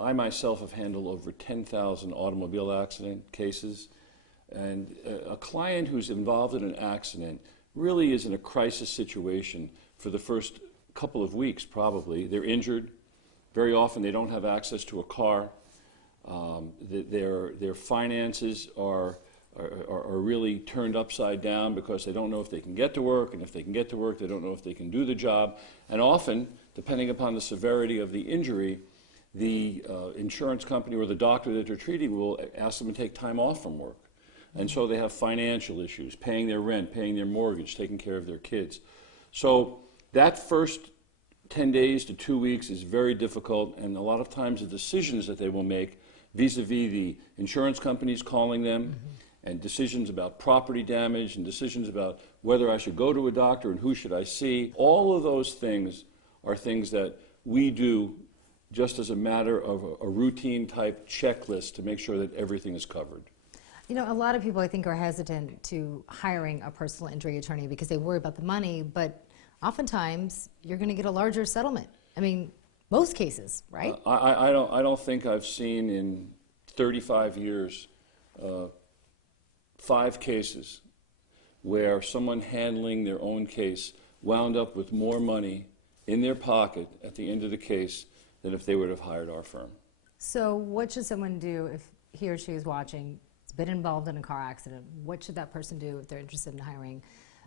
I myself have handled over 10,000 automobile accident cases, and a client who's involved in an accident really is in a crisis situation for the first couple of weeks, probably. They're injured. Very often they don't have access to a car. Their finances are really turned upside down because they don't know if they can get to work, and if they can get to work, they don't know if they can do the job. And often, depending upon the severity of the injury, the insurance company or the doctor that they're treating will ask them to take time off from work. And so they have financial issues, paying their rent, paying their mortgage, taking care of their kids. So that first 10 days to 2 weeks is very difficult, and a lot of times the decisions that they will make vis-a-vis the insurance companies calling them, and decisions about property damage, and decisions about whether I should go to a doctor and who should I see, all of those things are things that we do just as a matter of a routine type checklist to make sure that everything is covered. You know, a lot of people, I think, are hesitant to hiring a personal injury attorney because they worry about the money, but oftentimes you're going to get a larger settlement. I mean, most cases, right? I don't think I've seen in 35 years 5 cases where someone handling their own case wound up with more money in their pocket at the end of the case than if they would have hired our firm. So what should someone do if he or she is watching, has been involved in a car accident? What should that person do if they're interested in hiring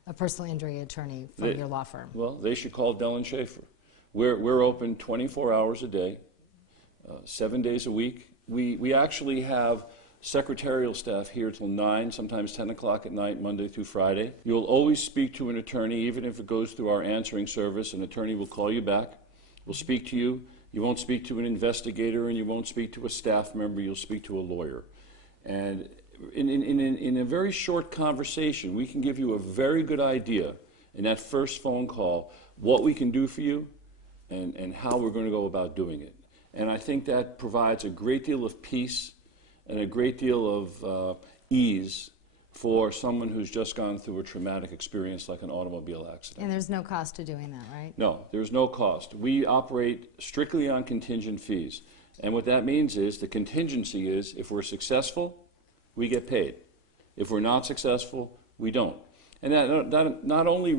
a personal injury attorney from your law firm? Well, they should call Dell & Schaefer. We're open 24 hours a day, 7 days a week. We actually have secretarial staff here till 9, sometimes 10 o'clock at night, Monday through Friday. You'll always speak to an attorney, even if it goes through our answering service. An attorney will call you back, will speak to you. You won't speak to an investigator, and you won't speak to a staff member. You'll speak to a lawyer. And in a very short conversation, we can give you a very good idea in that first phone call what we can do for you and how we're going to go about doing it. And I think that provides a great deal of peace and a great deal of ease for someone who's just gone through a traumatic experience like an automobile accident. And there's no cost to doing that, right? No, there's no cost. We operate strictly on contingent fees. And what that means is the contingency is if we're successful, we get paid. If we're not successful, we don't. And that not only